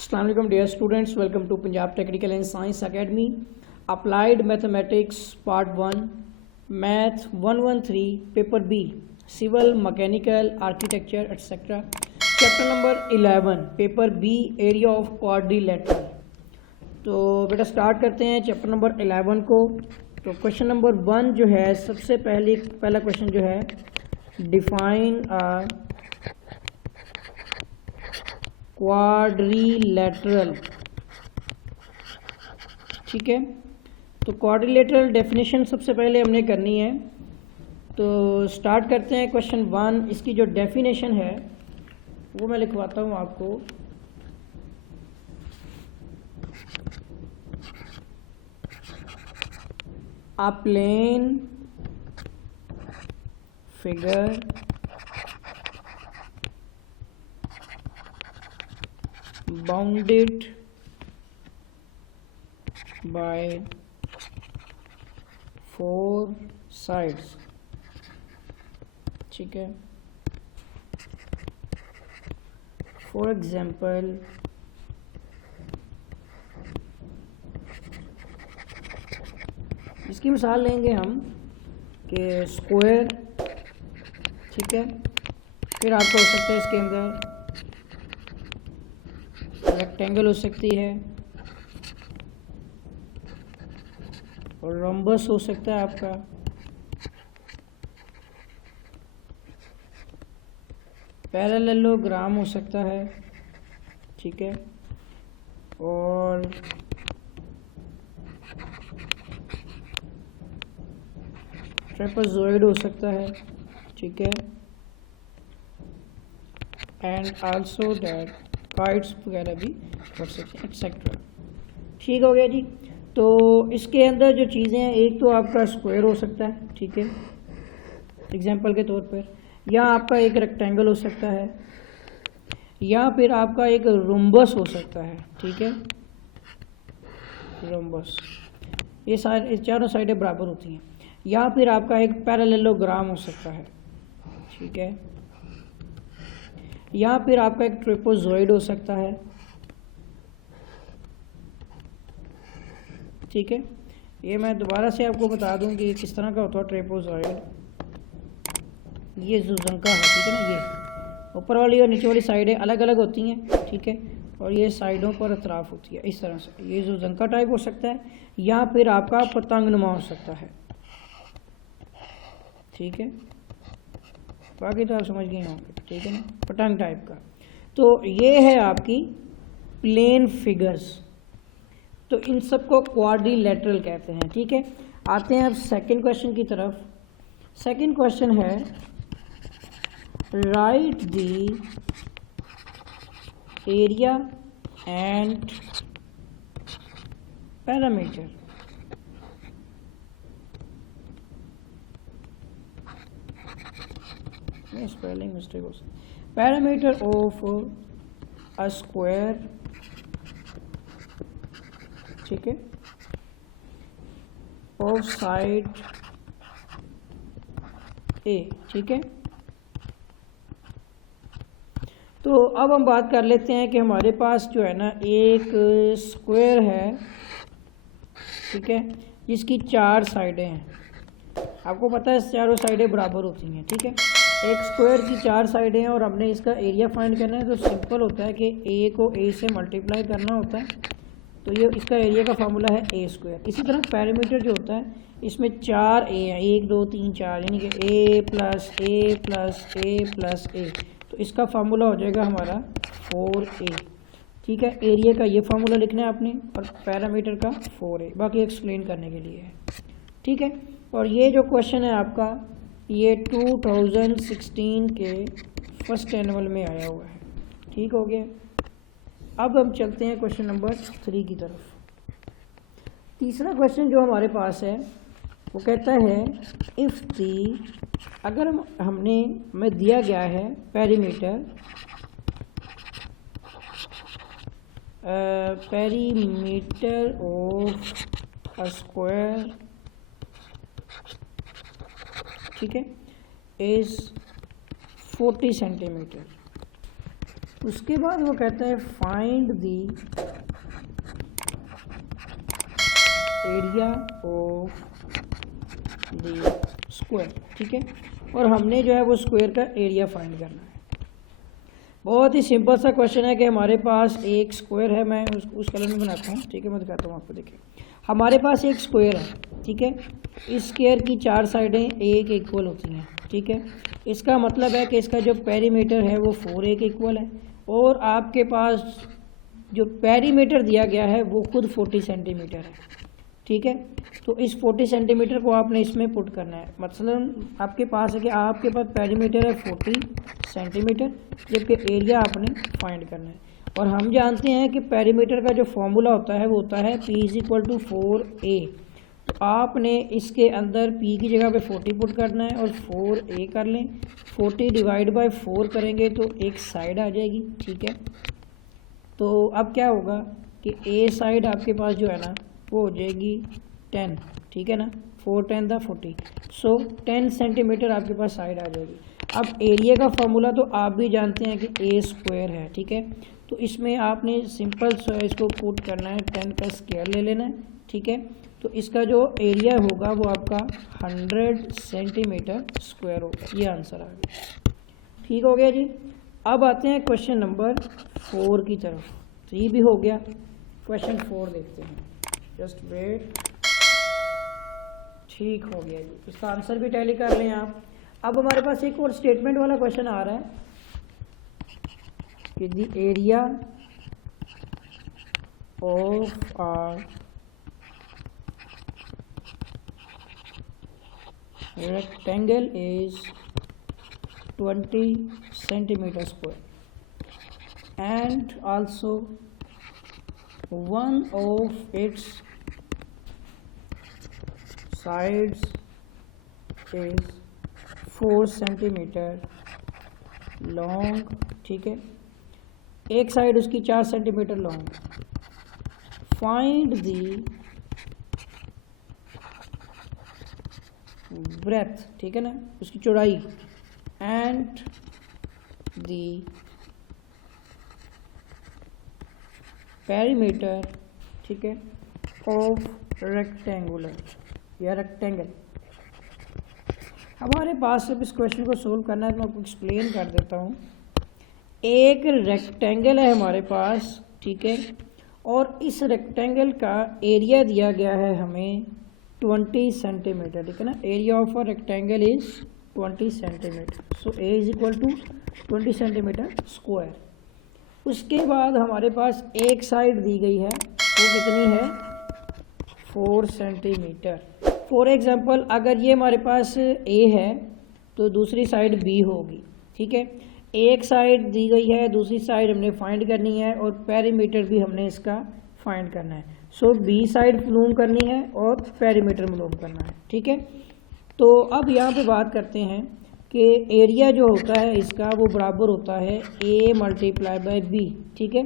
अस्सलाम वालेकुम dear students, welcome to Punjab technical and science academy. Applied mathematics part 1 math 113 paper B civil mechanical architecture etcetera chapter number 11 paper B area of quadrilateral. तो बेटा start करते हैं chapter number 11 को। तो question number 1 जो है सबसे पहला क्वेश्चन जो है डिफाइन क्वाड्रिलेटरल। ठीक है, तो क्वाड्रिलेटरल डेफिनेशन सबसे पहले हमने करनी है। तो स्टार्ट करते हैं क्वेश्चन 1। इसकी जो डेफिनेशन है वो मैं लिखवाता हूँ आपको। A plane figure bounded by 4 sides। ठीक है, फॉर एग्जाम्पल इसकी मिसाल लेंगे हम कि स्क्वायर। ठीक है, फिर आपको हो सकता है इसके अंदर रेक्टेंगल हो सकती है और रोम्बस हो सकता है आपका। पैरेललोग्राम हो सकता है। ठीक है, और ट्रेपेजॉइड हो सकता है। ठीक है, एंड आल्सो दैट काइट्स वगैरह भी कर सकते हैं एक्सेट्रा। ठीक हो गया जी। तो इसके अंदर जो चीज़ें हैं, एक तो आपका स्क्वायर हो सकता है। ठीक है, एग्जांपल के तौर पर, या आपका एक रेक्टेंगल हो सकता है, या फिर आपका एक रोम्बस हो सकता है। ठीक है, रोम्बस, ये चारों साइडें बराबर होती हैं। या फिर आपका एक पैरेललोग्राम हो सकता है। ठीक है, या फिर आपका एक ट्रेपेजॉइड हो सकता है। ठीक है, ये मैं दोबारा से आपको बता दूं कि किस तरह का होता है ट्रेपेजॉइड। ये जुजंका है। ठीक है ना, ये ऊपर वाली और नीचे वाली साइडें अलग अलग होती हैं। ठीक है, और ये साइडों पर अतराफ होती है इस तरह से। ये जुजंका टाइप हो सकता है, या फिर आपका पतंगनुमा हो सकता है। ठीक है, बाकी तो आप समझ गए होंगे। ठीक है ना, पतंग टाइप का। तो ये है आपकी प्लेन फिगर्स। तो इन सबको क्वाड्रिलेटरल कहते हैं। ठीक है, आते हैं अब सेकंड क्वेश्चन की तरफ। सेकंड क्वेश्चन है right the area and parameter. Spelling mistake हो सकती। Parameter of a square. ठीक है, ऑफ साइड ए। ठीक है, तो अब हम बात कर लेते हैं कि हमारे पास जो है ना एक स्क्वायर है। ठीक है, जिसकी 4 साइडें हैं। आपको पता है चारों साइडें बराबर होती हैं। ठीक है, एक स्क्वायर की 4 साइडें हैं और हमने इसका एरिया फाइंड करना है। तो सिंपल होता है कि ए को ए से मल्टीप्लाई करना होता है। तो ये इसका एरिया का फार्मूला है ए स्क्वायर। इसी तरह पैरामीटर जो होता है इसमें 4 ए हैं, 1 2 3 4, यानी कि ए प्लस ए प्लस ए प्लस ए। तो इसका फार्मूला हो जाएगा हमारा 4a। ठीक है, एरिया का ये फार्मूला लिखना है आपने और पैरामीटर का 4a, बाकी एक्सप्लेन करने के लिए है। ठीक है, और ये जो क्वेश्चन है आपका ये 2016 के फर्स्ट एनुअल में आया हुआ है। ठीक हो गया। अब हम चलते हैं क्वेश्चन नंबर 3 की तरफ। तीसरा क्वेश्चन जो हमारे पास है वो कहता है इफ़ दी, अगर हमें दिया गया है पेरीमीटर ऑफ अ स्क्वायर। ठीक है, इज 40 सेंटीमीटर। उसके बाद वो कहता है find the area of the square, ठीक है। और हमने जो है वो स्क्वायर का एरिया फाइंड करना है। बहुत ही सिंपल सा क्वेश्चन है कि हमारे पास एक स्क्वायर है, मैं उस कलर में बनाता हूँ, ठीक है। मैं दिखाता हूँ आपको, देखिए हमारे पास एक स्क्वायर है, ठीक है। इस स्क्वायर की 4 साइडें एक इक्वल होती हैं, ठीक है। इसका मतलब है कि इसका जो पेरीमीटर है वो 4 एक इक्वल है, और आपके पास जो पेरीमीटर दिया गया है वो खुद 40 सेंटीमीटर है, ठीक है। तो इस 40 सेंटीमीटर को आपने इसमें पुट करना है। मतलब आपके पास है कि आपके पास पेरीमीटर है 40 सेंटीमीटर, जबकि एरिया आपने फाइंड करना है। और हम जानते हैं कि पेरीमीटर का जो फॉर्मूला होता है वो होता है P = 4A। तो आपने इसके अंदर P की जगह पे 40 पुट करना है और 4A कर लें। 40 डिवाइड बाय 4 करेंगे तो एक साइड आ जाएगी, ठीक है। तो अब क्या होगा कि A साइड आपके पास जो है ना वो हो जाएगी 10, ठीक है ना। 4 10 दा 40, सो 10 सेंटीमीटर आपके पास साइड आ जाएगी। अब एरिया का फॉर्मूला तो आप भी जानते हैं कि A स्क्वायर है, ठीक है। तो इसमें आपने सिंपल इसको पुट करना है, 10 का स्क्वायर ले लेना है, ठीक है। तो इसका जो एरिया होगा वो आपका 100 सेंटीमीटर स्क्वायर होगा। ये आंसर आ गया, ठीक हो गया जी। अब आते हैं क्वेश्चन नंबर 4 की तरफ। 3 भी हो गया, क्वेश्चन 4 देखते हैं, जस्ट वेट। ठीक हो गया जी, इसका आंसर भी टैली कर लें आप। अब हमारे पास एक और स्टेटमेंट वाला क्वेश्चन आ रहा है कि the area of our rectangle is 20 centimeter square and also one of its sides is 4 centimeter long, ठीक है। एक साइड उसकी 4 centimetre long. Find the breadth, ठीक है ना, उसकी चौड़ाई, एंड दी पेरीमीटर, ठीक है, ऑफ रेक्टेंगुलर या रेक्टेंगल। हमारे पास जब इस क्वेश्चन को सोल्व करना है तो मैं आपको एक्सप्लेन कर देता हूँ। एक रेक्टेंगल है हमारे पास, ठीक है, और इस रेक्टेंगल का एरिया दिया गया है हमें 20 सेंटीमीटर, ठीक है ना। Area of a rectangle is 20 centimetre, so A = 20 centimetre square. उसके बाद हमारे पास एक साइड दी गई है, वो कितनी है, 4 सेंटीमीटर। फॉर एग्जांपल अगर ये हमारे पास A है तो दूसरी साइड B होगी, ठीक है। एक साइड दी गई है, दूसरी साइड हमने फाइंड करनी है, और पेरीमीटर भी हमने इसका फाइंड करना है। सो B साइड मालूम करनी है और पेरीमीटर मालूम करना है, ठीक है। तो अब यहाँ पे बात करते हैं कि एरिया जो होता है इसका वो बराबर होता है A × B, ठीक है।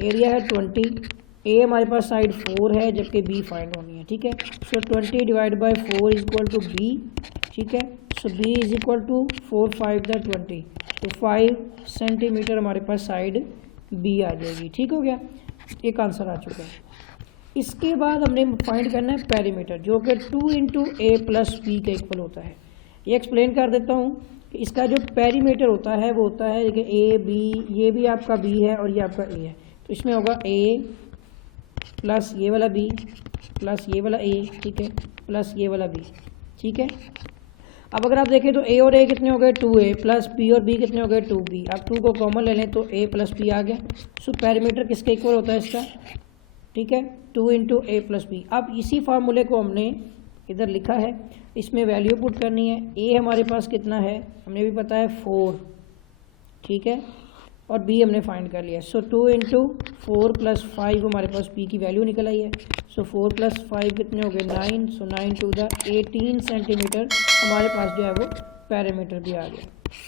एरिया है 20, A हमारे पास साइड 4 है जबकि B फाइंड होनी है, ठीक है। सो 20 डिवाइड बाय 4 = B, ठीक है। सो B = 4 5 दा 20, तो 5 सेंटीमीटर हमारे पास साइड B आ जाएगी, ठीक हो गया। एक आंसर आ चुका है। इसके बाद हमने फाइंड करना है पेरीमीटर, जो कि 2 × A + B के इक्वल होता है। ये एक्सप्लेन कर देता हूँ कि इसका जो पेरीमीटर होता है वो होता है, देखिए A B, ये भी आपका B है और ये आपका A है, तो इसमें होगा A प्लस ये वाला B प्लस ये वाला A, ठीक है, प्लस ये वाला B, ठीक है। अब अगर आप देखें तो A और A कितने हो गए, 2A, प्लस B और B कितने हो गए, 2B। अब 2 को कॉमन ले लें तो A + B आ गया। सो पेरीमीटर किसके इक्वल होता है इसका, ठीक है, 2 × A + B। अब इसी फार्मूले को हमने इधर लिखा है, इसमें वैल्यू पुट करनी है। A हमारे पास कितना है, हमने भी पता है 4, ठीक है, और B हमने फाइंड कर लिया। सो 2 × 4 + 5 हमारे पास B की वैल्यू निकल आई है। सो 4 + 5 कितने हो गए, 9। सो 9 × 2 = 18 सेंटीमीटर हमारे पास जो है वो पेरीमीटर भी आ गया।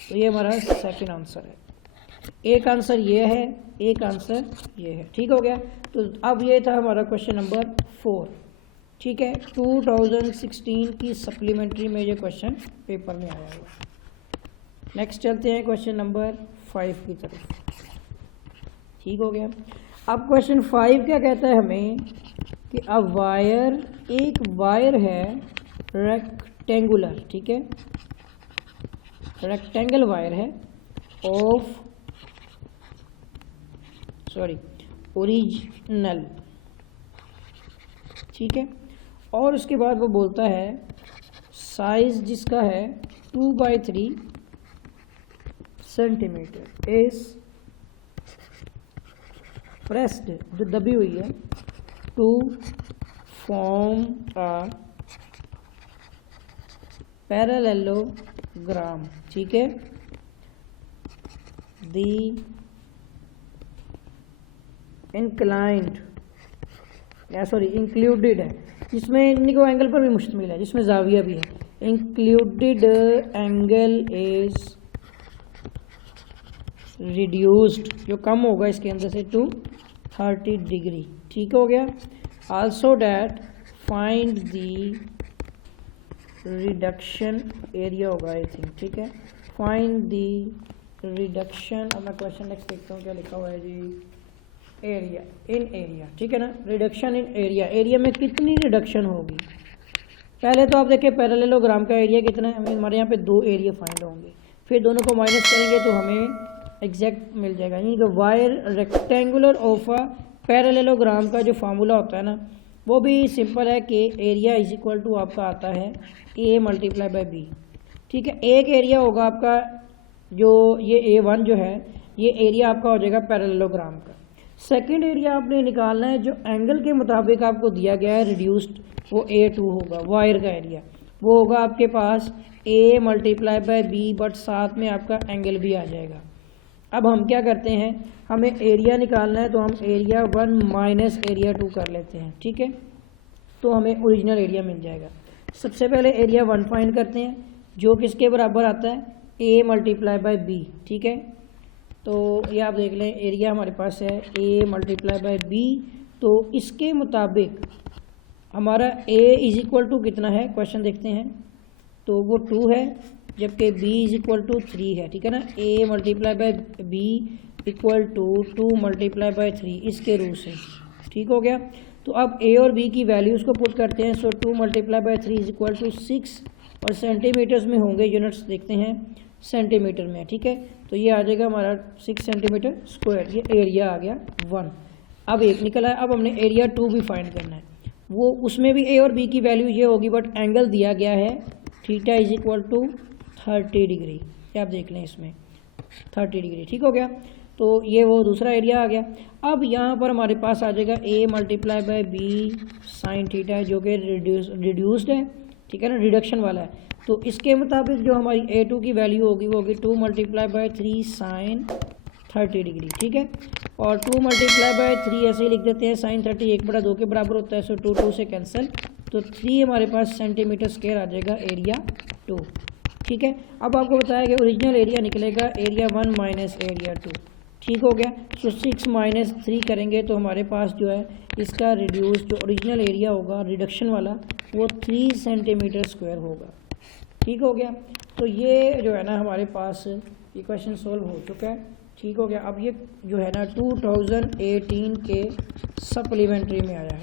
तो ये हमारा सेकंड आंसर है। एक आंसर ये है, एक आंसर ये है, ठीक हो गया। तो अब ये था हमारा क्वेश्चन नंबर 4, ठीक है। 2016 की सप्लीमेंट्री में ये क्वेश्चन पेपर में आया हुआ। नेक्स्ट चलते हैं क्वेश्चन नंबर 5 की तरफ। ठीक हो गया। अब क्वेश्चन 5 क्या कहता है हमें कि अब एक वायर है रेक्टेंगुलर, ठीक है, रेक्टेंगल वायर है ओरिजिनल, ठीक है, और उसके बाद वो बोलता है साइज जिसका है 2/3 सेंटीमीटर इज प्रेस्ड, जो दबी हुई है, टू फॉर्म अ पैरेललोग्राम, ठीक है, दी इंक्लूडेड है, जिसमें इनको एंगल पर भी मुश्तमिल है, जिसमें जाविया भी है। इंक्लूडेड एंगल इज रिड्यूस्ड, जो कम होगा इसके अंदर से, टू 30 डिग्री, ठीक हो गया। Also that find the reduction area होगा आई थिंक, ठीक है, फाइंड दी रिडक्शन। अब मैं क्वेश्चन नेक्स्ट देखता हूँ क्या लिखा हुआ है जी, एरिया इन एरिया, ठीक है ना, रिडक्शन इन एरिया, एरिया में कितनी रिडक्शन होगी। पहले तो आप देखिए पैरेललोग्राम का एरिया कितना है, हमारे यहाँ पे 2 एरिया फाइंड होंगे, फिर दोनों को माइनस करेंगे तो हमें एग्जैक्ट मिल जाएगा। यानी कि wire rectangular of a parallelogram का जो फार्मूला होता है ना, वो भी सिंपल है कि एरिया इज इक्वल टू आपका आता है A मल्टीप्लाई बाई बी, ठीक है। एक एरिया होगा आपका जो ये A1 जो है, ये एरिया आपका हो जाएगा पैरेललोग्राम का। सेकंड एरिया आपने निकालना है जो एंगल के मुताबिक आपको दिया गया है रिड्यूस्ड, वो A2 होगा, वायर का एरिया वो होगा आपके पास A multiply by B, but साथ में आपका एंगल भी आ जाएगा। अब हम क्या करते हैं, हमें एरिया निकालना है तो हम एरिया 1 माइनस एरिया 2 कर लेते हैं, ठीक है, तो हमें ओरिजिनल एरिया मिल जाएगा। सबसे पहले एरिया 1 फाइंड करते हैं, जो किसके बराबर आता है, A मल्टीप्लाई बाई बी, ठीक है। तो ये आप देख लें, एरिया हमारे पास है A मल्टीप्लाई बाई बी, तो इसके मुताबिक हमारा A इज इक्वल टू कितना है, क्वेश्चन देखते हैं, तो वो 2 है, जबकि B इज इक्वल टू 3 है, ठीक है ना। A multiply by B equal to 2 multiply by 3 इसके रूप से, ठीक हो गया। तो अब A और B की वैल्यूज़ को पुट करते हैं, so 2 multiply by 3 is equal to 6, और सेंटीमीटर्स में होंगे, यूनिट्स देखते हैं सेंटीमीटर में, ठीक है। तो ये आ जाएगा हमारा 6 सेंटीमीटर स्क्वायर, ये एरिया आ गया 1। अब एक निकला है, अब हमने एरिया 2 भी फाइंड करना है, वो उसमें भी A और B की वैल्यू ये होगी, बट एंगल दिया गया है theta is equal to 30 degree, क्या आप देख लें इसमें 30 डिग्री, ठीक हो गया। तो ये वो दूसरा एरिया आ गया। अब यहाँ पर हमारे पास आ जाएगा A multiply by B sine theta है, जो कि रिड्यूस्ड है, ठीक है ना, रिडक्शन वाला है। तो इसके मुताबिक जो हमारी A2 की वैल्यू होगी वो होगी 2 मल्टीप्लाई बाई 3 साइन 30 डिग्री, ठीक है। और 2 मल्टीप्लाई बाई 3 ऐसे ही लिख देते हैं, साइन 30 1/2 के बराबर होता है, सो 2 से कैंसिल, तो 3 हमारे पास सेंटीमीटर स्क्वायर आ जाएगा एरिया 2, ठीक है। अब आपको बताया कि ओरिजिनल एरिया निकलेगा एरिया 1 माइनस एरिया 2, ठीक हो गया। सो 6 माइनस 3 करेंगे तो हमारे पास जो है इसका रिड्यूस जो ओरिजिनल एरिया होगा रिडक्शन वाला, वो 3 सेंटीमीटर स्क्वायर होगा, ठीक हो गया। तो ये जो है ना हमारे पास ये क्वेश्चन सोल्व हो चुका है, ठीक हो गया। अब ये जो है ना 2018 के सप्लीमेंट्री में आया है।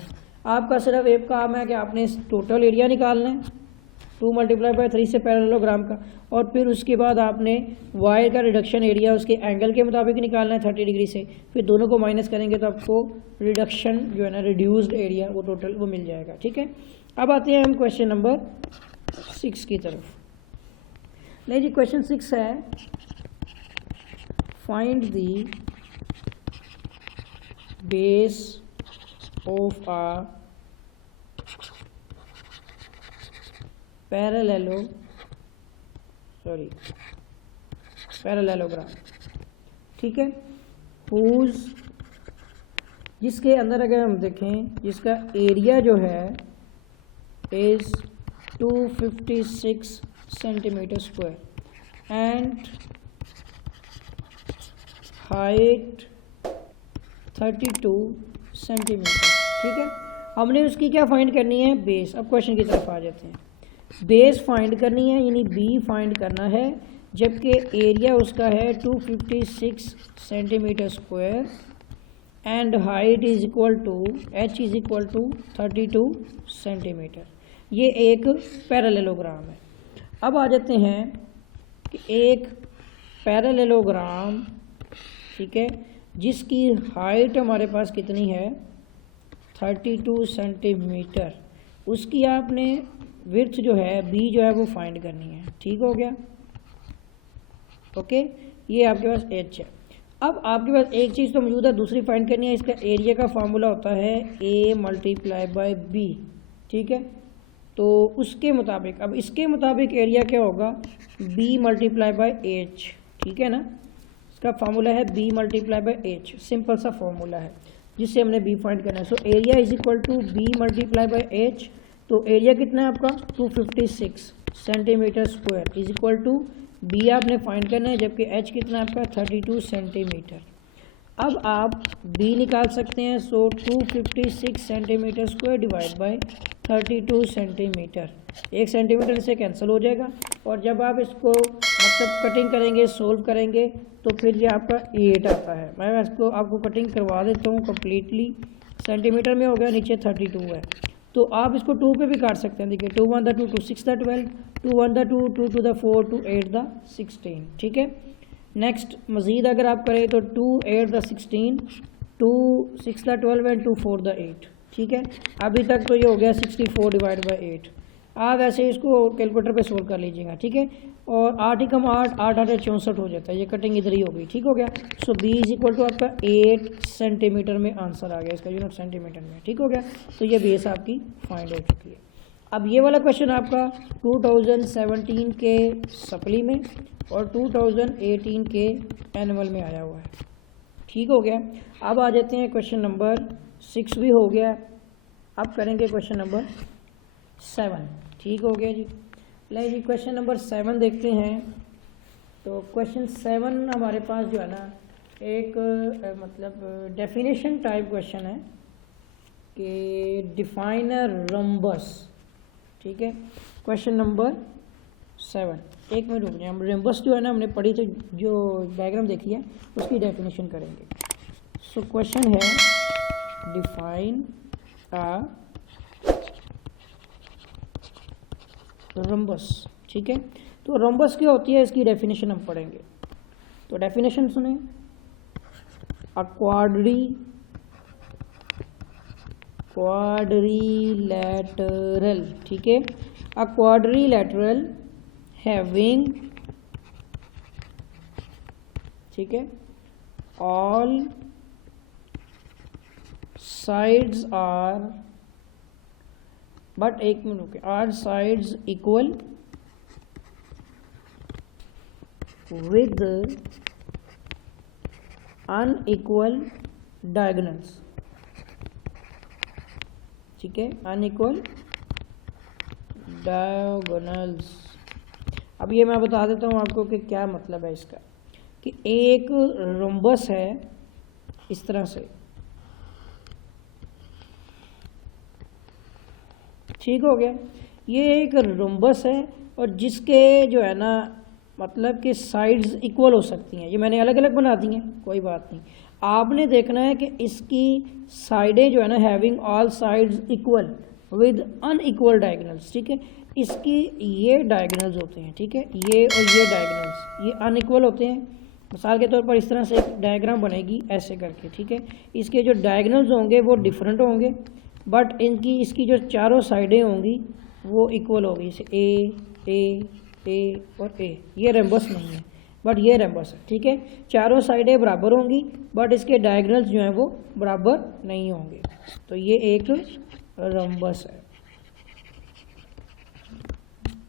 आपका सिर्फ एक काम है कि आपने टोटल एरिया निकालना है 2 मल्टीप्लाई बाई 3 से पैरेललोग्राम का, और फिर उसके बाद आपने वायर का रिडक्शन एरिया उसके एंगल के मुताबिक निकालना है 30 डिग्री से, फिर दोनों को माइनस करेंगे तो आपको रिडक्शन जो है ना रिड्यूस्ड एरिया वो टोटल वो मिल जाएगा, ठीक है। अब आते हैं हम क्वेश्चन नंबर 6 की तरफ। नहीं जी, क्वेश्चन 6 है, find the base of a parallelogram, ठीक है, हुज जिसके अंदर अगर हम देखें जिसका एरिया जो है is 256 centimetre square and height 32 centimetre, ठीक है। हमने उसकी क्या फाइंड करनी है, बेस। अब क्वेश्चन की तरफ आ जाते हैं। बेस फाइंड करनी है, यानी बी फाइंड करना है, जबकि एरिया उसका है 256 centimetre square and height is equal to h is equal to 32 centimetre. ये एक पैरेललोग्राम है। अब आ जाते हैं कि एक पैरेललोग्राम, ठीक है, जिसकी हाइट हमारे पास कितनी है 32 सेंटीमीटर, उसकी आपने विड्थ जो है b जो है वो फाइंड करनी है। ठीक हो गया, ओके। ये आपके पास h है। अब आपके पास एक चीज़ तो मौजूद है, दूसरी फाइंड करनी है। इसका एरिया का फार्मूला होता है a मल्टीप्लाई बाय b, ठीक है। तो उसके मुताबिक, अब इसके मुताबिक एरिया क्या होगा b मल्टीप्लाई बाय h, ठीक है ना। इसका फार्मूला है b multiply by h, simple सा फार्मूला है जिससे हमने b फाइंड करना है। So area is equal to b multiply by h। तो एरिया कितना है आपका 256 centimetre square is equal to b आपने फाइंड करना है, जबकि h कितना है आपका 32 सेंटीमीटर। अब आप b निकाल सकते हैं। सो 256 centimetre square divide by 32 centimetre, 1 centimetre से कैंसिल हो जाएगा। और जब आप इसको मतलब कटिंग करेंगे, सोल्व करेंगे, तो फिर ये आपका 8 आता है। मैं इसको आपको कटिंग करवा देता हूँ कम्प्लीटली। सेंटीमीटर में हो गया, नीचे 32 है, तो आप इसको 2 पे भी काट सकते हैं। देखिए 2 1 2 2 6 12, 2 1 2 2 2 4 2 8 16, ठीक है। नेक्स्ट मज़ीद अगर आप करें तो 2 8 16, 2 6 12 एंड 2 4 8, ठीक है। अभी तक तो ये हो गया 64 डिवाइड बाई 8। आप ऐसे इसको कैलकुलेटर पे सोल्व कर लीजिएगा, ठीक है। और 8 ही कम 8, 8 8 64 हो जाता है। ये कटिंग इधर ही हो गई, ठीक हो गया। सो b इज इक्वल टू आपका 8 सेंटीमीटर में आंसर आ गया, इसका यूनिट सेंटीमीटर में, ठीक हो गया। तो ये बेस आपकी फाइंड हो चुकी है। अब ये वाला क्वेश्चन आपका 2017 के सप्ली में और 2018 के एनुअल में आया हुआ है, ठीक हो गया। अब आ जाते हैं क्वेश्चन नंबर 6 भी हो गया। अब करेंगे क्वेश्चन नंबर 7, ठीक हो गया जी। ले जी क्वेश्चन नंबर 7 देखते हैं। तो क्वेश्चन 7 हमारे पास जो है ना एक मतलब डेफिनेशन टाइप क्वेश्चन है कि डिफाइन अ रम्बस, ठीक है। क्वेश्चन नंबर 7, एक मिनट रुक जाए। हम रम्बस जो है ना हमने पढ़ी थी, जो डायग्राम देखी है उसकी डेफिनेशन करेंगे। सो क्वेश्चन है डिफाइन अ रम्बस, ठीक है। तो रम्बस क्या होती है, इसकी डेफिनेशन हम पढ़ेंगे। तो डेफिनेशन सुने, अ क्वाड्रिलैटरल, ठीक है। अ क्वाड्रिलैटरल हैविंग, ठीक है, ऑल साइड्स आर, बट एक minute, are sides equal with unequal diagonals, ठीक है, अनइक्वल डायगोनल्स। अब ये मैं बता देता हूँ आपको कि क्या मतलब है इसका, कि एक रोम्बस है इस तरह से, ठीक हो गया। ये एक रोम्बस है और जिसके जो है ना मतलब कि साइड्स इक्वल हो सकती हैं। ये मैंने अलग अलग बना दी हैं, कोई बात नहीं। आपने देखना है कि इसकी साइडें जो है ना having all sides equal with unequal diagonals, ठीक है। इसकी ये डायगोनल्स होते हैं, ठीक है, ये और ये डायगोनल्स ये अनइक्वल होते हैं। मिसाल के तौर पर इस तरह से एक डायग्राम बनेगी ऐसे करके, ठीक है। इसके जो डायगोनल्स होंगे वो डिफरेंट होंगे, बट इसकी जो चारों साइडें होंगी वो इक्वल होगी, जैसे ए और ए। ये रम्बस नहीं है, बट ये रम्बस है, ठीक है। चारों साइडें बराबर होंगी, बट इसके डायगोनल्स जो हैं वो बराबर नहीं होंगे। तो ये एक रम्बस है।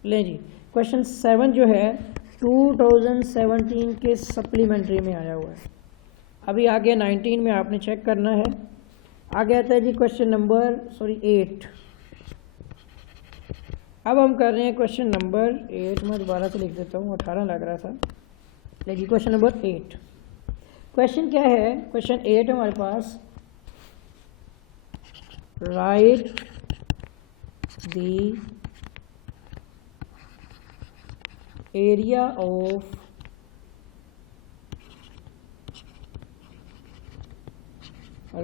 ले जी क्वेश्चन 7 जो है 2017 के सप्लीमेंट्री में आया हुआ है। अभी आगे 19 में आपने चेक करना है। आगे आता है जी क्वेश्चन नंबर 8। अब हम कर रहे हैं क्वेश्चन नंबर 8। मैं दोबारा से लिख देता हूँ, 18 लग रहा था, लेकिन क्वेश्चन नंबर 8। क्वेश्चन क्या है, क्वेश्चन 8 हमारे पास, right the area of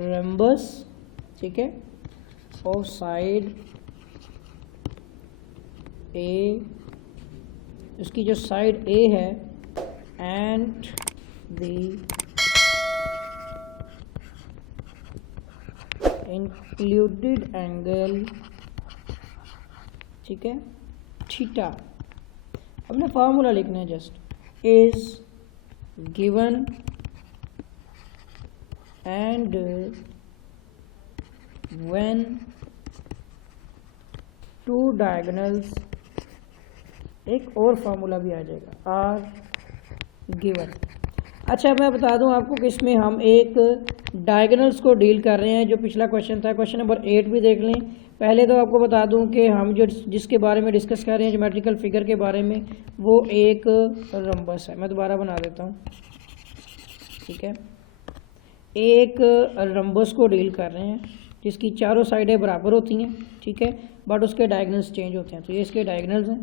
rhombus, ठीक है, ऑफ साइड ए, उसकी जो साइड ए है, एंड द इंक्लूडेड एंगल, ठीक है, थीटा। हमने फार्मूला लिखना है just, is given and when two diagonals, एक और फार्मूला भी आ जाएगा, आर गिवन। अच्छा, मैं बता दूं आपको कि इसमें हम एक डायगोनल्स को डील कर रहे हैं, जो पिछला क्वेश्चन था, क्वेश्चन नंबर 8 भी देख लें। पहले तो आपको बता दूं कि हम जो जिसके बारे में डिस्कस कर रहे हैं, ज्योमेट्रिकल फिगर के बारे में, वो एक रम्बस है। मैं दोबारा बना देता हूँ, ठीक है। एक रम्बस को डील कर रहे हैं जिसकी चारों साइडें बराबर होती हैं, ठीक है, बट उसके डायगोनल्स चेंज होते हैं। तो ये इसके डायगोनल्स हैं,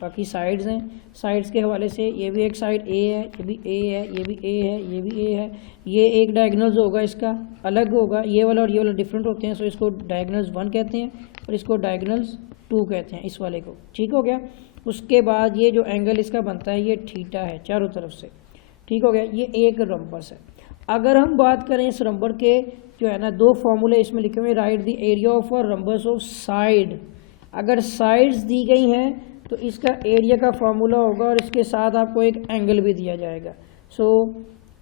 बाकी साइड्स हैं। साइड्स के हवाले से ये भी एक साइड ए है, ये भी ए है, ये भी ए है, ये भी ए है। ये एक डायगोनल्स होगा, इसका अलग होगा, ये वाला और ये वाला डिफरेंट होते हैं। सो इसको डायगोनल्स 1 कहते हैं और इसको डायगोनल्स 2 कहते हैं, इस वाले को, ठीक हो गया। उसके बाद ये जो एंगल इसका बनता है ये थीटा है चारों तरफ से, ठीक हो गया। ये एक रम्बस है। अगर हम बात करें इस रम्बर के जो है ना, 2 फॉर्मूले इसमें लिखे हुए, right the area of a rhombus of side. अगर साइड्स दी गई हैं तो इसका एरिया का फॉर्मूला होगा और इसके साथ आपको एक एंगल भी दिया जाएगा। सो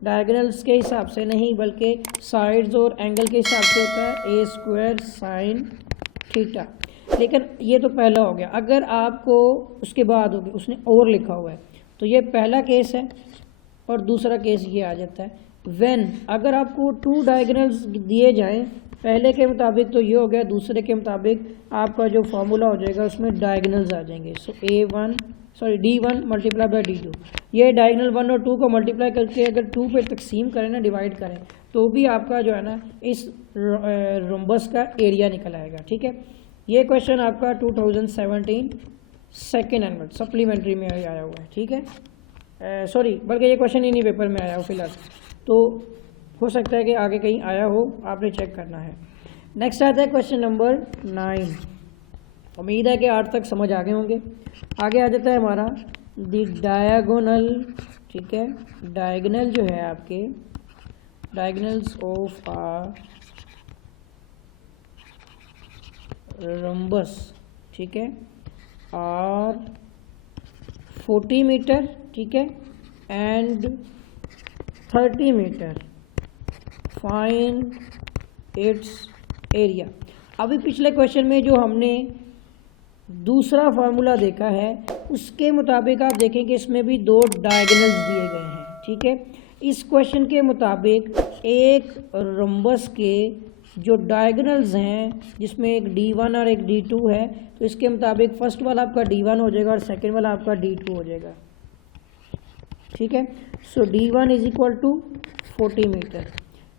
डायगोनल्स के हिसाब से नहीं बल्कि साइड्स और एंगल के हिसाब से होता है ए स्क्वायर साइन थीटा। लेकिन ये तो पहला हो गया। अगर आपको उसके बाद होगी, उसने और लिखा हुआ है, तो ये पहला केस है और दूसरा केस ये आ जाता है व्हेन, अगर आपको 2 डायगोनल्स दिए जाएं, पहले के मुताबिक तो ये हो गया, दूसरे के मुताबिक आपका जो फार्मूला हो जाएगा उसमें डायगोनल्स आ जाएंगे। सो D1 मल्टीप्लाई बाई D2, ये डायगोनल 1 और 2 को मल्टीप्लाई करके अगर 2 पे तकसीम करें ना, डिवाइड करें, तो भी आपका जो है ना इस रोम्बस का एरिया निकल आएगा, ठीक है। ये क्वेश्चन आपका 2017 सेकेंड एनुअल सप्लीमेंट्री में आया हुआ है, ठीक है। सॉरी, बल्कि ये क्वेश्चन इन्हीं पेपर में आया हो फिलहाल, तो हो सकता है कि आगे कहीं आया हो, आपने चेक करना है। नेक्स्ट आता है क्वेश्चन नंबर 9। उम्मीद है कि 8 तक समझ आ गए होंगे। आगे आ जाता है हमारा द डायगोनल, ठीक है। डायगोनल जो है आपके, डायगोनल्स ऑफ आ रम्बस, ठीक है, आर 40 मीटर, ठीक है, and 30 metre, find its area. अभी पिछले क्वेश्चन में जो हमने दूसरा फार्मूला देखा है उसके मुताबिक आप देखें कि इसमें भी 2 डायगोनल्स दिए गए हैं, ठीक है। इस क्वेश्चन के मुताबिक एक रम्बस के जो डायगोनल्स हैं, जिसमें एक D1 और एक D2 है, तो इसके मुताबिक फर्स्ट वाला आपका D1 हो जाएगा और सेकेंड वाला आपका D2 हो जाएगा, ठीक है। So D1 is equal to 40 metre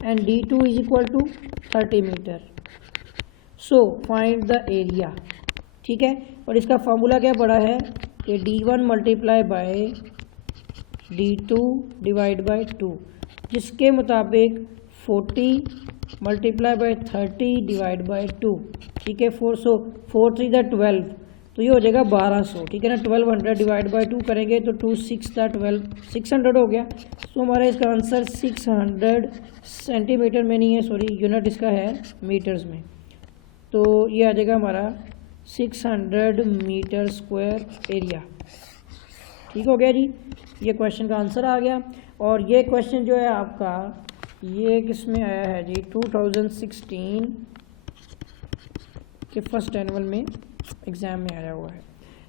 and D2 is equal to 30 metre. So find the area, ठीक है। और इसका फॉर्मूला क्या पड़ा है कि D1 multiply by D2 divide by 2, जिसके मुताबिक 40 मल्टीप्लाई बाय 30 डिवाइड बाय 2, ठीक है। 4 3 द 12, तो ये हो जाएगा 1200, ठीक है ना। 1200 डिवाइड बाय 2 करेंगे तो 2 6 द 12, 600 हो गया। तो हमारा इसका आंसर 600 सेंटीमीटर में नहीं है, सॉरी, यूनिट इसका है मीटर्स में, तो ये आ जाएगा हमारा 600 मीटर स्क्वायर एरिया, ठीक हो गया जी। ये क्वेश्चन का आंसर आ गया। और ये क्वेश्चन जो है आपका, ये किस में आया है जी, 2016 के फर्स्ट एनुअल में एग्ज़ाम में आया हुआ है।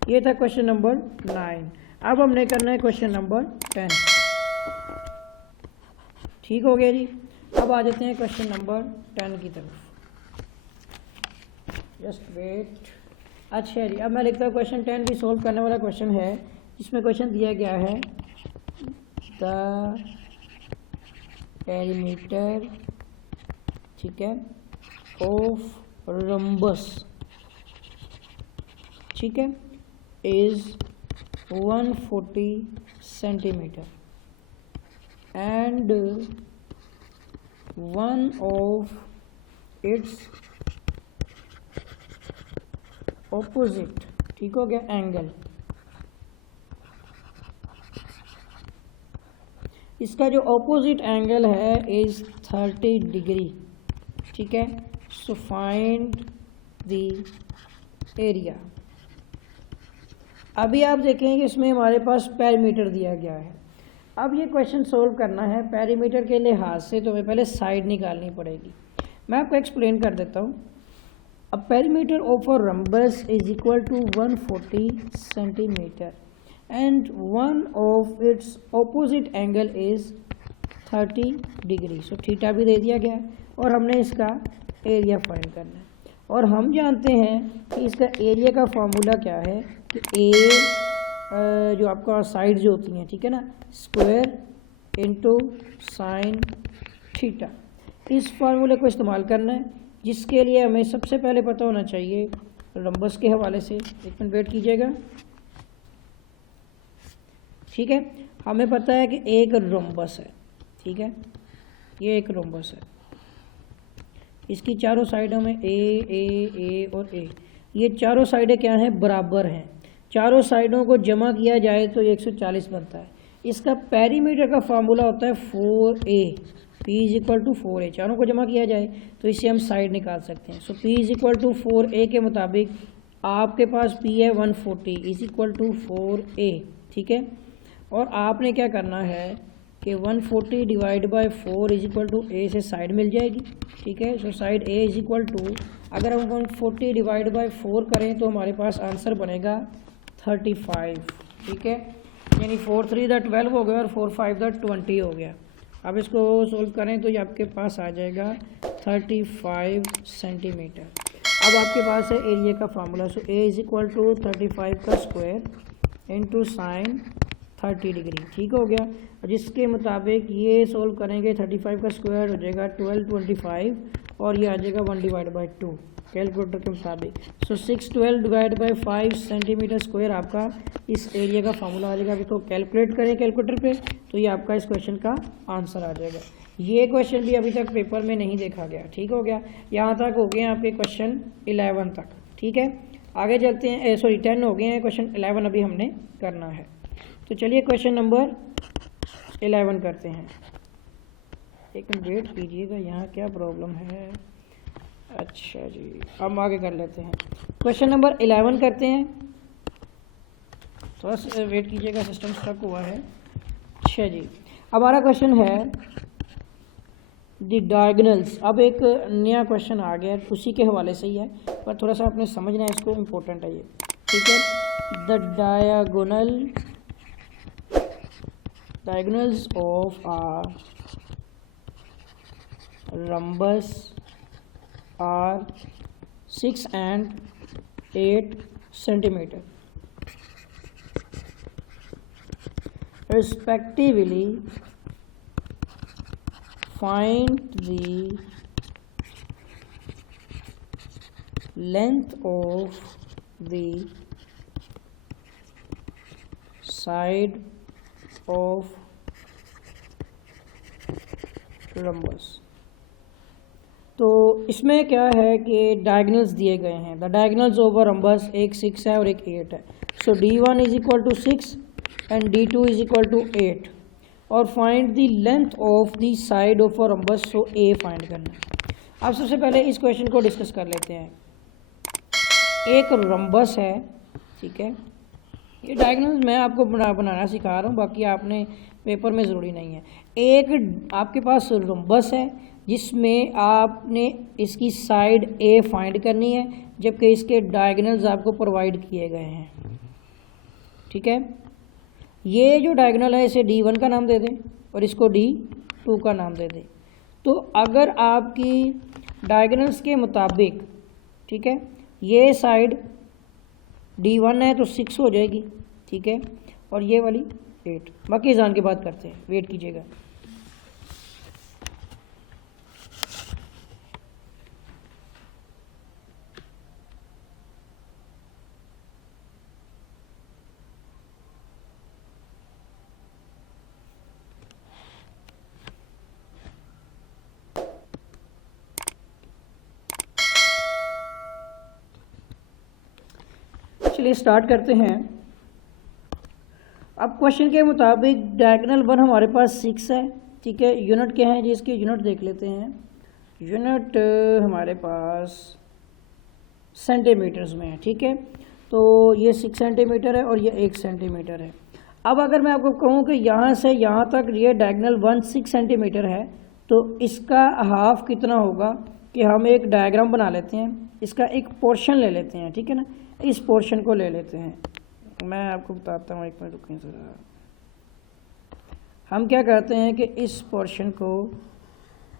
ये था क्वेश्चन नंबर 9। अब हमने करना है क्वेश्चन नंबर 10, ठीक हो गया जी। अब आ जाते हैं क्वेश्चन नंबर 10 की तरफ। Just wait. अच्छा जी, अब मैं लिखता हूँ क्वेश्चन 10 भी सॉल्व करने वाला क्वेश्चन है, जिसमें क्वेश्चन दिया गया है द पेरीमीटर, ठीक है, ऑफ रम्बस, ठीक है, is 140 centimetre and one of its opposite, ठीक हो गया, एंगल, इसका जो ऑपोजिट एंगल है इज 30 डिग्री, ठीक है। सो फाइंड द एरिया। अभी आप देखें कि इसमें हमारे पास पेरीमीटर दिया गया है। अब ये क्वेश्चन सोल्व करना है पेरीमीटर के लिहाज से, तो हमें पहले साइड निकालनी पड़ेगी। मैं आपको एक्सप्लेन कर देता हूँ। अब perimeter of a rhombus is equal to 140 centimetre and one of its opposite angle is 30 degree. So theta भी दे दिया गया और हमने इसका एरिया फाइंड करना है। और हम जानते हैं कि इसका एरिया का फार्मूला क्या है कि ए जो आपका साइड जो होती हैं, ठीक है ना, स्क्वायर इनटू साइन थीटा, इस फार्मूले को इस्तेमाल करना है, जिसके लिए हमें सबसे पहले पता होना चाहिए रम्बस के हवाले से। एक मिनट वेट कीजिएगा, ठीक है। हमें पता है कि एक रम्बस है, ठीक है, ये एक रम्बस है, इसकी चारों साइडों में ए और ए, ये चारों साइडें क्या हैं, बराबर हैं। चारों साइडों को जमा किया जाए तो 140 बनता है। इसका पेरीमीटर का फार्मूला होता है 4a, p is equal to 4a। चारों को जमा किया जाए तो इससे हम साइड निकाल सकते हैं। So p is equal to 4a के मुताबिक आपके पास p है 140 इज इक्वल टू 4a, ठीक है। और आपने क्या करना है कि 140 divide by 4 is equal to a से साइड मिल जाएगी, ठीक है। So side a is equal to, अगर हम 140 डिवाइड बाई 4 करें तो हमारे पास आंसर बनेगा 35, ठीक है। यानी 4 3 दा 12 हो गया और 4 5 दा 20 हो गया। अब इसको सोल्व करें तो ये आपके पास आ जाएगा 35 सेंटीमीटर। अब आपके पास है एरिया का formula. So a is equal to 35 का स्क्वायर इंटू साइन 30 डिग्री, ठीक हो गया। जिसके मुताबिक ये सोल्व करेंगे 35 का स्क्वायर हो जाएगा 1225 और ये आ जाएगा 1 डिवाइड बाई 2 कैलकुलेटर के मुताबिक। सो 612 डिवाइड बाई 5 सेंटीमीटर स्क्वायर आपका इस एरिया का फार्मूला आ जाएगा। अब इसको कैलकुलेट करें कैलकुलेटर पे तो ये आपका इस क्वेश्चन का आंसर आ जाएगा। ये क्वेश्चन भी अभी तक पेपर में नहीं देखा गया, ठीक हो गया। यहाँ तक हो गए हैं आपके क्वेश्चन 11 तक, ठीक है। आगे चलते हैं, सॉरी 10 हो गए हैं, क्वेश्चन 11 अभी हमने करना है। तो चलिए क्वेश्चन नंबर 11 करते हैं। एक मिनट वेट कीजिएगा, यहाँ क्या प्रॉब्लम है। अच्छा जी, हम आगे कर लेते हैं। क्वेश्चन नंबर 11 करते हैं, थोड़ा सा वेट कीजिएगा, सिस्टम स्टक हुआ है। अच्छा जी, हमारा क्वेश्चन है द डायगोनल्स। अब एक नया क्वेश्चन आ गया, उसी के हवाले से ही है, पर थोड़ा सा आपने समझना है इसको, इम्पोर्टेंट है ये, ठीक है। The diagonals of a rhombus are 6 and 8 centimeter respectively. Find the length of the side of rhombus। तो इसमें क्या है कि डायगोनल्स दिए गए हैं। The diagonals of a rhombus, एक 6 है और एक 8 है। So d1 is equal to 6 and d2 is equal to 8 और find the length of the side of a rhombus. So a find करना है। अब सबसे पहले इस क्वेश्चन को डिस्कस कर लेते हैं। एक रम्बस है, ठीक है, ये डायगोनल मैं आपको बनाना सिखा रहा हूँ, बाकी आपने पेपर में ज़रूरी नहीं है। एक आपके पास रम्बस है जिसमें आपने इसकी साइड ए फाइंड करनी है, जबकि इसके डायगोनल्स आपको प्रोवाइड किए गए हैं, ठीक है। ये जो डायगोनल है इसे D1 का नाम दे दें और इसको D2 का नाम दे दें। तो अगर आपकी डायगोनल्स के मुताबिक, ठीक है, ये साइड D1 है तो 6 हो जाएगी, ठीक है, और ये वाली 8। बाकी जान के बात करते हैं, वेट कीजिएगा। चलिए स्टार्ट करते हैं। अब क्वेश्चन के मुताबिक डायगोनल 1 हमारे पास 6 है, ठीक है। यूनिट क्या है जी, इसके यूनिट देख लेते हैं। यूनिट हमारे पास सेंटीमीटर्स में है, ठीक है। तो ये 6 सेंटीमीटर है और ये 1 सेंटीमीटर है। अब अगर मैं आपको कहूँ कि यहाँ से यहाँ तक ये डायगोनल 1 6 सेंटीमीटर है, तो इसका हाफ कितना होगा कि हम एक डायग्राम बना लेते हैं, इसका एक पोर्शन ले लेते हैं, ठीक है ना। इस पोर्शन को ले लेते हैं, मैं आपको बताता हूँ, एक मिनट रुकें ज़रा। हम क्या करते हैं कि इस पोर्शन को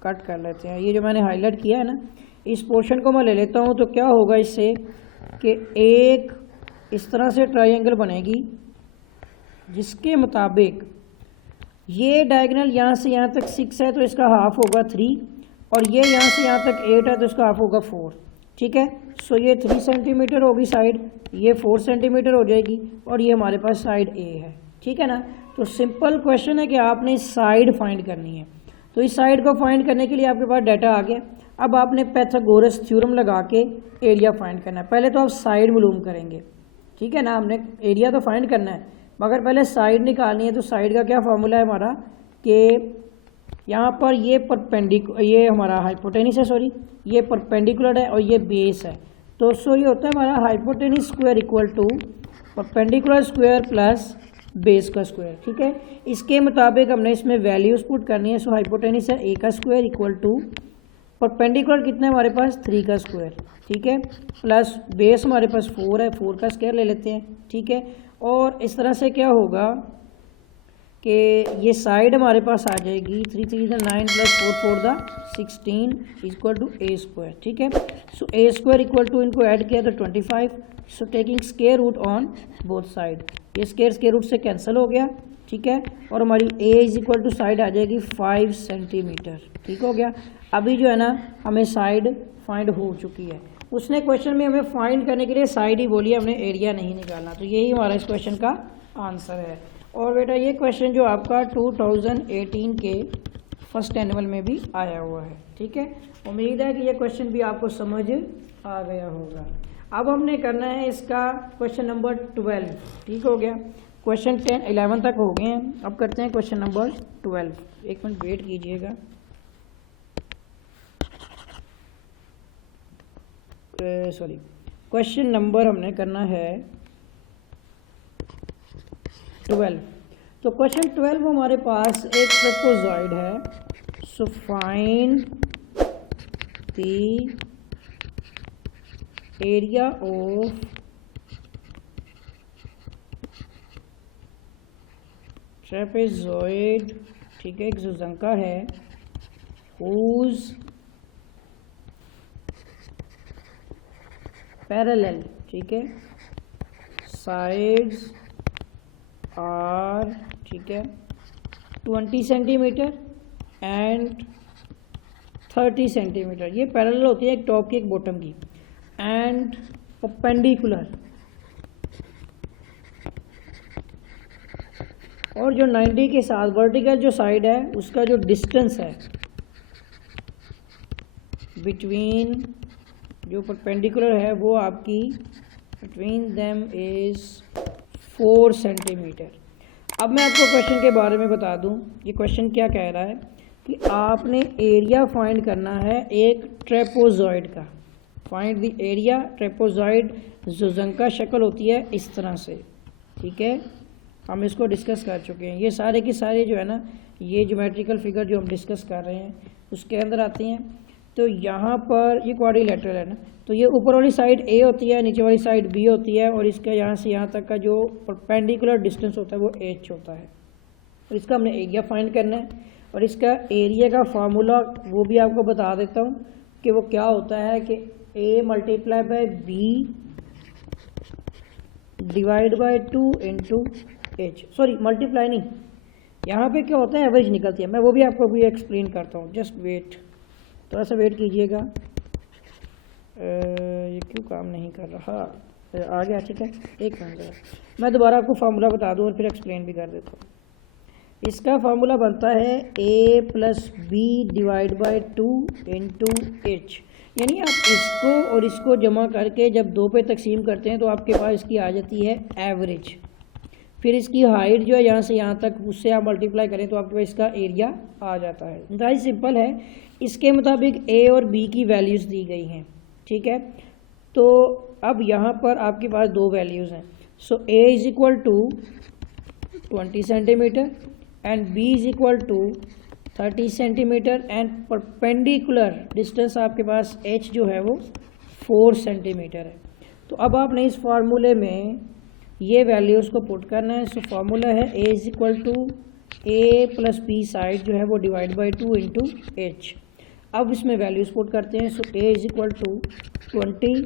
कट कर लेते हैं। ये जो मैंने हाईलाइट किया है ना, इस पोर्शन को मैं ले लेता हूँ। तो क्या होगा इससे कि एक इस तरह से ट्रायंगल बनेगी जिसके मुताबिक ये डायगोनल यहाँ से यहाँ तक 6 है तो इसका हाफ होगा 3, और ये यहाँ से यहाँ तक 8 है तो इसका हाफ होगा 4, ठीक है। सो ये 3 सेंटीमीटर होगी साइड, ये 4 सेंटीमीटर हो जाएगी, और ये हमारे पास साइड ए है, ठीक है ना। तो सिंपल क्वेश्चन है कि आपने साइड फाइंड करनी है। तो इस साइड को फाइंड करने के लिए आपके पास डाटा आ गया। अब आपने पाइथागोरस थ्योरम लगा के एरिया फाइंड करना है। पहले तो आप साइड मालूम करेंगे, ठीक है ना। हमने एरिया तो फाइंड करना है, मगर पहले साइड निकालनी है। तो साइड का क्या फार्मूला है हमारा कि यहाँ पर ये हमारा हाइपोटेनिस है, सॉरी ये परपेंडिकुलर है और ये बेस है। तो ये होता है हमारा hypotenuse square equal to perpendicular square plus base का स्क्वायर, ठीक है। इसके मुताबिक हमने इसमें वैल्यूज पुट करनी है। सो हाइपोटेनिस है a का स्क्वायर इक्वल टू परपेंडिकुलर कितना है हमारे पास 3 का स्क्वायर, ठीक है, प्लस बेस हमारे पास 4 है, 4 का स्क्वायर ले लेते हैं, ठीक है। और इस तरह से क्या होगा कि ये साइड हमारे पास आ जाएगी 3 3 9 plus 4 4 16 equal to A square, ठीक है। So A square equal to इनको ऐड किया तो 25। So taking square root on both side, ये स्क्वायर रूट से कैंसिल हो गया, ठीक है। और हमारी A is equal to side आ जाएगी 5 सेंटीमीटर, ठीक हो गया। अभी जो है ना हमें साइड फाइंड हो चुकी है। उसने क्वेश्चन में हमें फाइंड करने के लिए साइड ही बोली है, हमने एरिया नहीं निकालना। तो यही हमारा इस क्वेश्चन का आंसर है। और बेटा ये क्वेश्चन जो आपका 2018 के फर्स्ट एनुअल में भी आया हुआ है, ठीक है। उम्मीद है कि ये क्वेश्चन भी आपको समझ आ गया होगा। अब हमने करना है इसका क्वेश्चन नंबर 12, ठीक हो गया। क्वेश्चन 10 11 तक हो गए हैं, अब करते हैं क्वेश्चन नंबर 12। एक मिनट वेट कीजिएगा। सॉरी, क्वेश्चन नंबर हमने करना है 12। तो क्वेश्चन 12 हमारे पास एक ट्रेपेजॉइड है। सो find the area of trapezoid, ठीक है, एक सुजंका है whose पैरेलल, ठीक है, साइड्स आर, ठीक है, 20 सेंटीमीटर एंड 30 सेंटीमीटर। ये पैरेलल होती है, एक टॉप की एक बॉटम की, एंड परपेंडिकुलर, और जो 90 के साथ वर्टिकल जो साइड है उसका जो डिस्टेंस है बिटवीन, जो परपेंडिकुलर है वो आपकी बिटवीन देम इज 4 सेंटीमीटर। अब मैं आपको क्वेश्चन के बारे में बता दूं, ये क्वेश्चन क्या कह रहा है कि आपने एरिया फाइंड करना है एक ट्रेपेजॉइड का। फाइंड द एरिया ट्रेपेजॉइड, सुजंका शक्ल होती है इस तरह से, ठीक है। हम इसको डिस्कस कर चुके हैं। ये सारे के सारे जो है ना, ये ज्योमेट्रिकल फिगर जो हम डिस्कस कर रहे हैं उसके अंदर आते हैं। तो यहाँ पर ये क्वाड्रिलेटरल है ना, तो ये ऊपर वाली साइड ए होती है, नीचे वाली साइड बी होती है, और इसका यहाँ से यहाँ तक का जो परपेंडिकुलर डिस्टेंस होता है वो एच होता है। और इसका हमने एरिया फाइंड करना है, और इसका एरिया का फार्मूला वो भी आपको बता देता हूँ कि वो क्या होता है कि A multiply by B divide by 2 into H, sorry multiply नहीं, यहाँ पे क्या होता है एवरेज निकलती है। मैं वो भी आपको भी एक्सप्लेन करता हूँ, जस्ट वेट, थोड़ा सा वेट कीजिएगा। ये क्यों काम नहीं कर रहा, आ गया, ठीक है, एक मिनट मैं दोबारा आपको फार्मूला बता दूँ और फिर एक्सप्लेन भी कर देता हूँ। इसका फार्मूला बनता है a plus B divide by 2 into H. यानी आप इसको और इसको जमा करके जब 2 पे तकसीम करते हैं तो आपके पास इसकी आ जाती है एवरेज। फिर इसकी हाइट जो है यहाँ से यहाँ तक, उससे आप मल्टीप्लाई करें तो आपके पास इसका एरिया आ जाता है। इंतहाई सिंपल है। इसके मुताबिक ए और बी की वैल्यूज़ दी गई हैं, ठीक है। तो अब यहाँ पर आपके पास 2 वैल्यूज़ हैं। So A is equal to 20 centimetre and B is equal to 30 centimetre and perpendicular distance आपके पास h जो है वो 4 सेंटीमीटर है। तो अब आपने इस फार्मूले में ये वैल्यूज़ को पुट करना है। सो फार्मूला है a is equal to A plus B side जो है वो डिवाइड बाई 2 इंटू एच। अब इसमें वैल्यूज़ पुट करते हैं। So a is equal to 20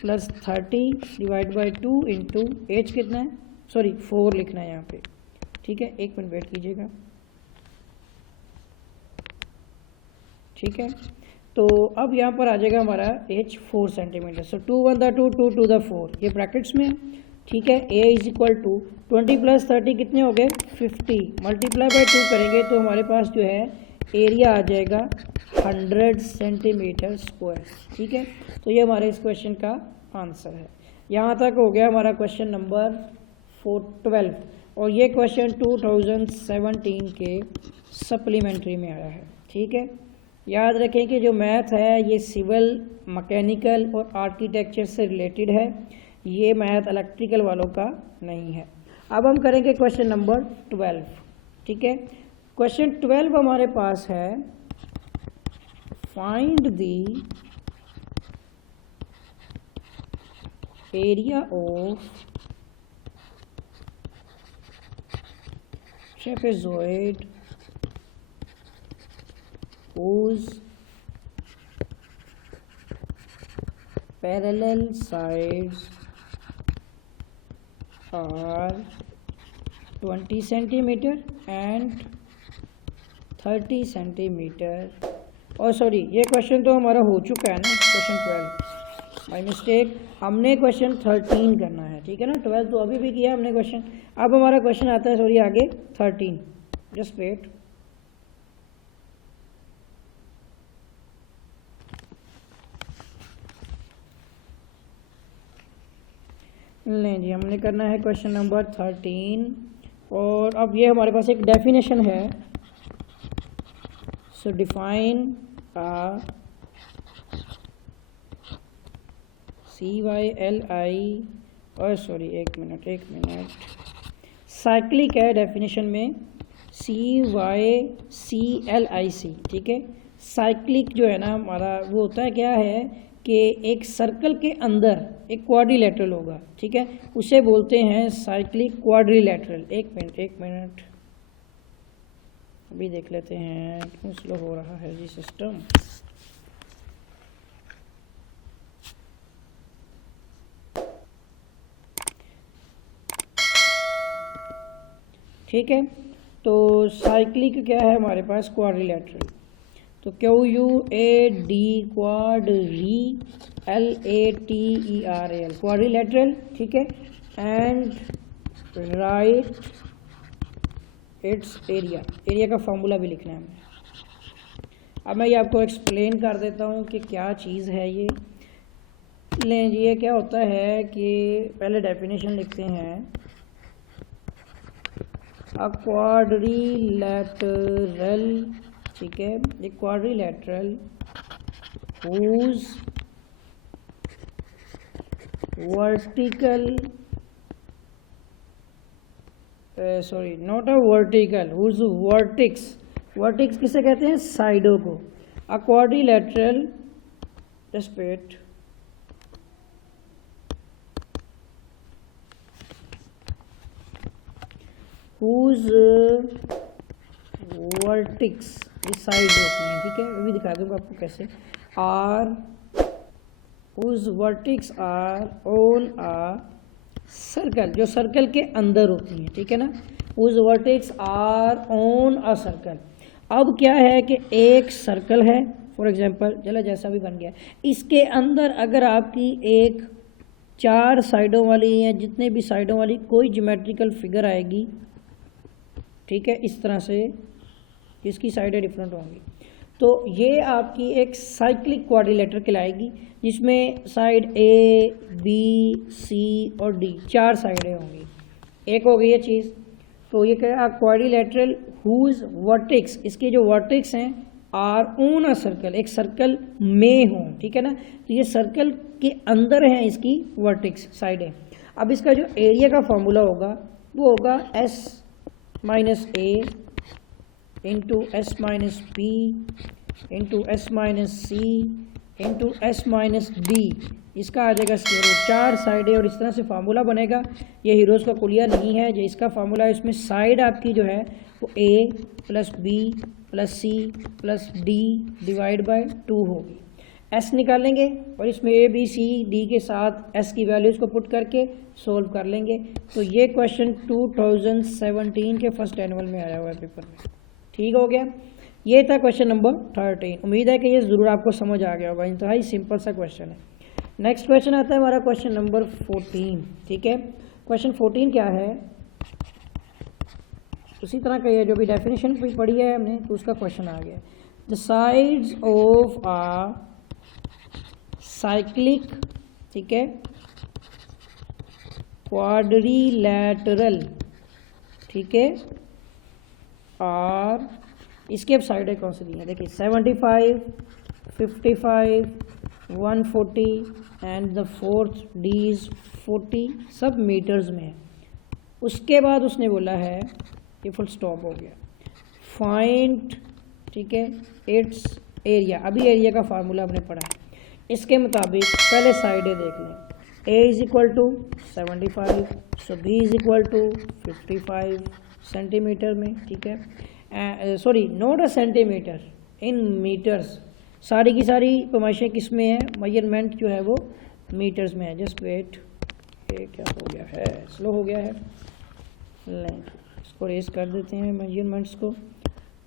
plus 30 divide by 2 into H कितना है, सॉरी 4 लिखना है यहाँ पे, ठीक है। 1 मिनट वेट कीजिएगा, ठीक है। तो अब यहाँ पर आ जाएगा हमारा h 4 सेंटीमीटर। सो 2 1 2 2 2 द 4 ये ब्रैकेट्स में, ठीक है। a is equal to 20 plus 30 कितने हो गए 50, मल्टीप्लाई बाई 2 करेंगे तो हमारे पास जो है एरिया आ जाएगा 100 सेंटीमीटर स्क्वायर, ठीक है। तो ये हमारे इस क्वेश्चन का आंसर है। यहाँ तक हो गया हमारा क्वेश्चन नंबर 12 और ये क्वेश्चन 2017 के सप्लीमेंट्री में आया है, ठीक है। याद रखें कि जो मैथ है ये सिविल, मैकेनिकल और आर्किटेक्चर से रिलेटेड है, ये मैथ इलेक्ट्रिकल वालों का नहीं है। अब हम करेंगे क्वेश्चन नंबर 12, ठीक है। क्वेश्चन 12 हमारे पास है find the area of trapezoid whose parallel sides are 20 centimetre and 30 centimetre. और सॉरी ये क्वेश्चन तो हमारा हो चुका है ना, क्वेश्चन 12 बाई मिस्टेक हमने क्वेश्चन 13 करना है, ठीक है ना। 12 तो अभी भी किया हमने क्वेश्चन, अब हमारा क्वेश्चन आता है सॉरी आगे 13, जस्ट वेट। नहीं जी, हमने करना है क्वेश्चन नंबर 13 और अब ये हमारे पास एक डेफिनेशन है। सो डिफाइन CYLI और सॉरी एक मिनट साइक्लिक है डेफिनेशन में CYCLIC, ठीक है। साइक्लिक जो है ना हमारा वो होता है क्या है कि एक सर्कल के अंदर एक क्वाड्रिलेटरल होगा, ठीक है, उसे बोलते हैं साइक्लिक क्वाड्रिलेटरल। एक मिनट अभी देख लेते हैं क्यों स्लो हो रहा है जी सिस्टम। ठीक है, तो साइक्लिक क्या है हमारे पास क्वाड्रिलेटरल, तो QUAD क्वाड्री LATERAL क्वाड्रिलेटरल, ठीक है। एंड राइट इट्स एरिया का फॉर्मूला भी लिखना है हमें। अब मैं ये आपको एक्सप्लेन कर देता हूँ कि क्या चीज़ है ये। लें जी, ये क्या होता है कि पहले डेफिनेशन लिखते हैं। अ क्वाड्रिलेटरल, ठीक है, एक quadrilateral whose vertical sorry not a vertical, whose vertex किसे कहते हैं, साइडों को। A quadrilateral respect whose vertex इस साइड होती हैं, ठीक है, अभी दिखा दूंगा आपको कैसे। Are whose vertex are on a circle, जो सर्कल के अंदर होती हैं, ठीक है ना। whose vertex are on a circle. अब क्या है कि एक सर्कल है फॉर एग्जांपल, चला जैसा भी बन गया, इसके अंदर अगर आपकी एक 4 साइडों वाली या जितने भी साइडों वाली कोई ज्योमेट्रिकल फिगर आएगी, ठीक है, इस तरह से इसकी साइडें डिफरेंट होंगी, तो ये आपकी एक साइक्लिक क्वाड्रिलेटर कहलाएगी, जिसमें साइड ए, बी, सी और डी 4 साइडें होंगी। एक हो गई ये चीज़। तो ये क्या है, क्वाड्रिलेटरल हुज वर्टेक्स, इसके जो वर्टेक्स हैं आर ऑन अ सर्कल, एक सर्कल में हो, ठीक है ना। तो ये सर्कल के अंदर हैं इसकी वर्टेक्स साइडें। अब इसका जो एरिया का फॉर्मूला होगा वो होगा S minus A into S minus P into S minus C into S minus D, इसका आ जाएगा स्क्वायर रूट 4 साइडें, और इस तरह से फार्मूला बनेगा। ये हीरोज़ का कुलिया नहीं है, जो इसका फार्मूला है इसमें साइड आपकी जो है वो A plus B plus C plus D divide by 2 होगी। एस निकालेंगे और इसमें ए बी सी डी के साथ एस की वैल्यूज़ को पुट करके सोल्व कर लेंगे। तो ये क्वेश्चन 2017 के फर्स्ट एनुअल में आया हुआ है पेपर में। ठीक हो गया, ये था क्वेश्चन नंबर 13। उम्मीद है कि ये ज़रूर आपको समझ आ गया होगा, इंतहाई सिंपल सा क्वेश्चन है। नेक्स्ट क्वेश्चन आता है हमारा क्वेश्चन नंबर 14। ठीक है, क्वेश्चन 14 क्या है, उसी तरह का ये जो भी डेफिनेशन पढ़ी है हमने, तो उसका क्वेश्चन आ गया। The sides of a cyclic, ठीक है, क्वाड्रिलैटरल, ठीक है, और इसके अब साइडें कौन सी दी हैं, देखिए 75, 55, 140 and the fourth D is 40, सब मीटर्स में है। उसके बाद उसने बोला है, ये फुल स्टॉप हो गया, फाइंड, ठीक है, इट्स एरिया। अभी एरिया का फार्मूला हमने पढ़ा है, इसके मुताबिक पहले साइडें देख लें। A is equal to 75, so B is equal to 55 centimetre में, ठीक है, sorry not a centimetre, in metres. सारी की सारी पैमाइशें किस में है, मेजरमेंट जो है वो मीटर्स में है। जस्ट वेट, ये क्या हो गया है, स्लो हो गया है, इसको रेस कर देते हैं मेजरमेंट्स को।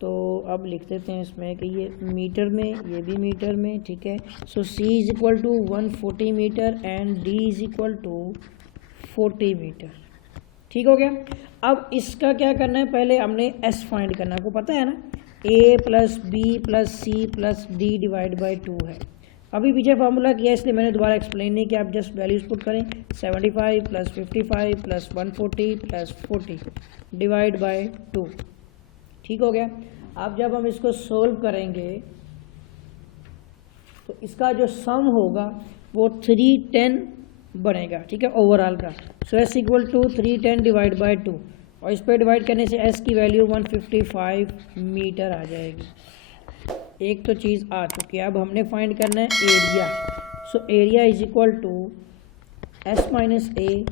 तो अब लिख देते हैं इसमें कि ये मीटर में, ये भी मीटर में, ठीक है। So C is equal to 140 metre and D is equal to 40 metre. ठीक हो गया। अब इसका क्या करना है, पहले हमने एस फाइंड करना, आपको पता है ना, A plus B plus C plus D divide by 2 है। अभी पीछे फार्मूला किया इसलिए मैंने दोबारा एक्सप्लेन नहीं किया, आप जस्ट वैल्यूज पुट करें। 75 plus 55 plus 140 plus 40 divide by 2। ठीक हो गया। अब जब हम इसको सोल्व करेंगे तो इसका जो सम होगा वो 310 बनेगा, ठीक है, ओवरऑल का। So S equal to 310 divide by 2, और इस पर डिवाइड करने से एस की वैल्यू 155 मीटर आ जाएगी। एक तो चीज़ आ चुकी है, अब हमने फाइंड करना है area. So area is equal to S minus A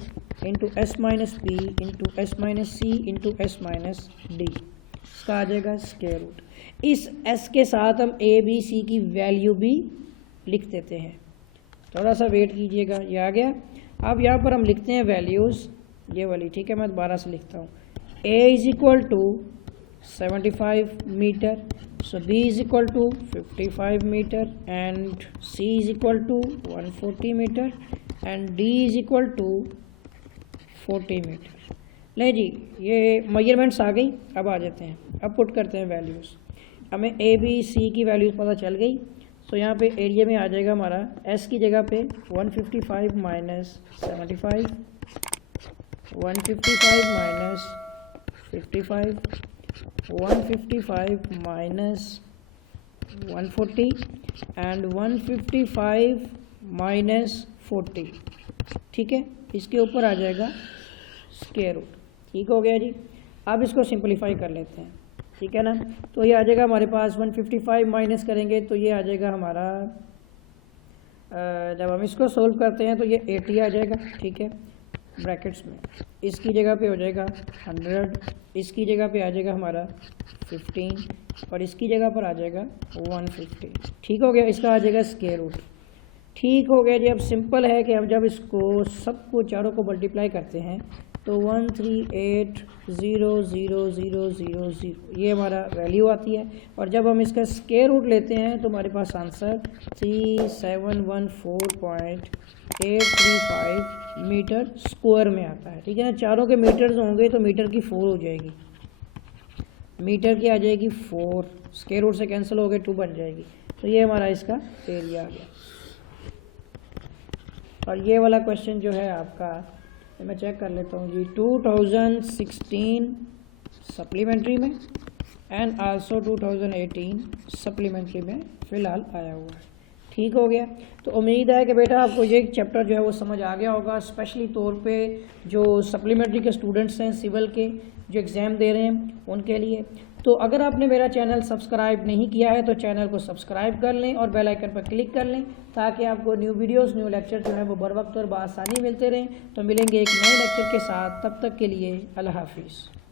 into S minus B into S minus C into S minus D, इसका आ जाएगा स्क्वायर रूट। इस एस के साथ हम ए बी सी की वैल्यू भी लिख देते हैं, थोड़ा सा वेट कीजिएगा, ये आ गया। अब यहाँ पर हम लिखते हैं वैल्यूज़, ये वाली, ठीक है, मैं दोबारा से लिखता हूँ। A is equal to 75 metre, so B is equal to 55 metre and C is equal to 140 metre and D is equal to 40 metre. ले जी, ये मेजरमेंट्स आ गई। अब आ जाते हैं, अब पुट करते हैं वैल्यूज़। हमें ए बी सी की वैल्यूज़ पता चल गई। सो यहाँ पे एरिया में आ जाएगा हमारा एस की जगह पे 155 minus 75, 155 minus 55, 155 minus 140 and 155 minus 40, ठीक है। इसके ऊपर आ जाएगा स्क्वायर रूट। ठीक हो गया जी। अब इसको सिंपलीफाई कर लेते हैं, ठीक है ना। तो ये आ जाएगा हमारे पास 155 माइनस करेंगे तो ये आ जाएगा हमारा, जब हम इसको सोल्व करते हैं तो ये 80 आ जाएगा, ठीक है, ब्रैकेट्स में। इसकी जगह पे हो जाएगा 100, इसकी जगह पे आ जाएगा हमारा 15 और इसकी जगह पर आ जाएगा 150। ठीक हो गया, इसका आ जाएगा स्क्वायर रूट। ठीक हो गया जी। अब सिंपल है कि हम जब इसको सबको चारों को मल्टीप्लाई करते हैं तो 1380000 ये हमारा वैल्यू आती है, और जब हम इसका स्क्वायर रूट लेते हैं तो हमारे पास आंसर 3714.835 मीटर स्क्वायर में आता है, ठीक है ना। चारों के मीटर्स होंगे तो मीटर की 4 हो जाएगी, मीटर की आ जाएगी 4, स्क्वायर रूट से कैंसिल हो गए 2 बन जाएगी। तो ये हमारा इसका एरिया आ गया। और ये वाला क्वेश्चन जो है आपका, मैं चेक कर लेता हूँ जी, 2016 सप्लीमेंट्री में एंड आल्सो 2018 सप्लीमेंट्री में फ़िलहाल आया हुआ है। ठीक हो गया। तो उम्मीद है कि बेटा आपको ये चैप्टर जो है वो समझ आ गया होगा, स्पेशली तौर पे जो सप्लीमेंट्री के स्टूडेंट्स हैं, सिविल के जो एग्ज़ाम दे रहे हैं उनके लिए। तो अगर आपने मेरा चैनल सब्सक्राइब नहीं किया है तो चैनल को सब्सक्राइब कर लें और बेल आइकन पर क्लिक कर लें, ताकि आपको न्यू वीडियोस, न्यू लेक्चर जो है वो बर वक्त और बआसानी मिलते रहें। तो मिलेंगे एक नए लेक्चर के साथ, तब तक के लिए अल्लाह हाफिज़।